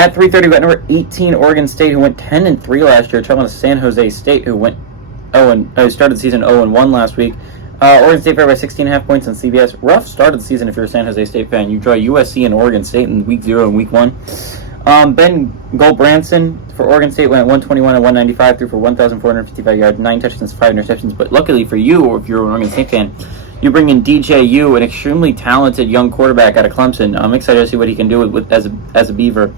At 3:30, we got number 18, Oregon State, who went 10-3 last year, traveling to San Jose State, who went started the season 0-1 last week. Oregon State favored by 16.5 points on CBS. Rough start of the season if you're a San Jose State fan. You draw USC and Oregon State in week 0 and week 1. Ben Goldbranson for Oregon State went 121 and 195, threw for 1,455 yards, 9 touchdowns, 5 interceptions. But luckily for you, or if you're an Oregon State fan, you bring in DJU, an extremely talented young quarterback out of Clemson. I'm excited to see what he can do as a Beaver.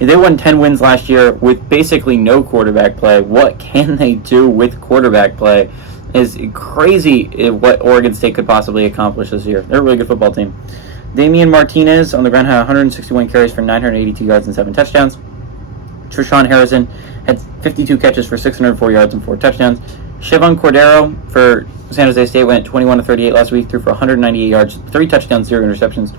They won 10 wins last year with basically no quarterback play. What can they do with quarterback play is crazy what Oregon State could possibly accomplish this year. They're a really good football team. Damian Martinez on the ground had 161 carries for 982 yards and 7 touchdowns. Treshawn Harrison had 52 catches for 604 yards and 4 touchdowns. Chevon Cordero for San Jose State went 21-38 last week, threw for 198 yards, 3 touchdowns, 0 interceptions.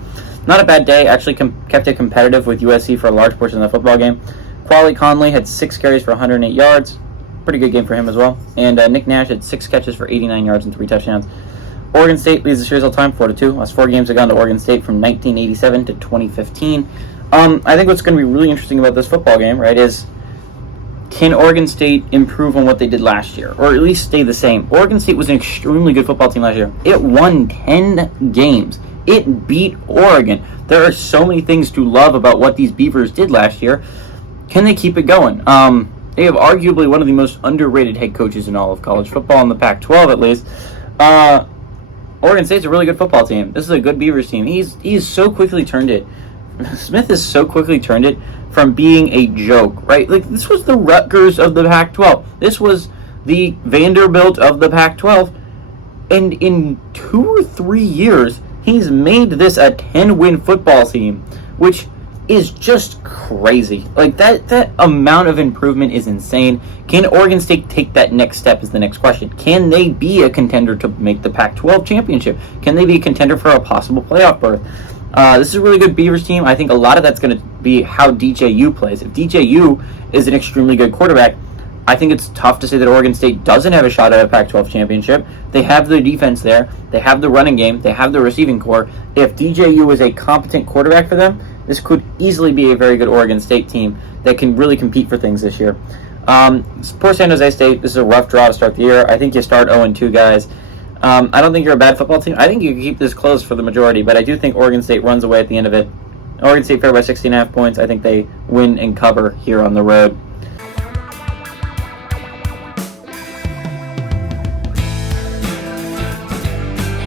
Not a bad day. Actually kept it competitive with USC for a large portion of the football game. Quali Conley had 6 carries for 108 yards. Pretty good game for him as well. And Nick Nash had 6 catches for 89 yards and 3 touchdowns. Oregon State leads the series all time 4-2. Last 4 games have gone to Oregon State from 1987 to 2015. I think what's going to be really interesting about this football game, right, is can Oregon State improve on what they did last year, or at least stay the same? Oregon State was an extremely good football team last year. It won 10 games. It beat Oregon. There are so many things to love about what these Beavers did last year. Can they keep it going? They have arguably one of the most underrated head coaches in all of college football, in the Pac-12 at least. Oregon State's a really good football team. This is a good Beavers team. He's so quickly turned it. Smith has so quickly turned it from being a joke, right? Like, this was the Rutgers of the Pac-12. This was the Vanderbilt of the Pac-12. And in 2 or 3 years, he's made this a 10-win football team, which is just crazy. Like, that amount of improvement is insane. Can Oregon State take that next step is the next question. Can they be a contender to make the Pac-12 championship? Can they be a contender for a possible playoff berth? This is a really good Beavers team. I think a lot of that's going to be how DJU plays. If DJU is an extremely good quarterback, I think it's tough to say that Oregon State doesn't have a shot at a Pac-12 championship. They have the defense there. They have the running game. They have the receiving core. If DJU is a competent quarterback for them, this could easily be a very good Oregon State team that can really compete for things this year. Poor San Jose State. This is a rough draw to start the year. I think you start 0-2, guys. I don't think you're a bad football team. I think you can keep this close for the majority, but I do think Oregon State runs away at the end of it. Oregon State favored by 16.5 points. I think they win and cover here on the road.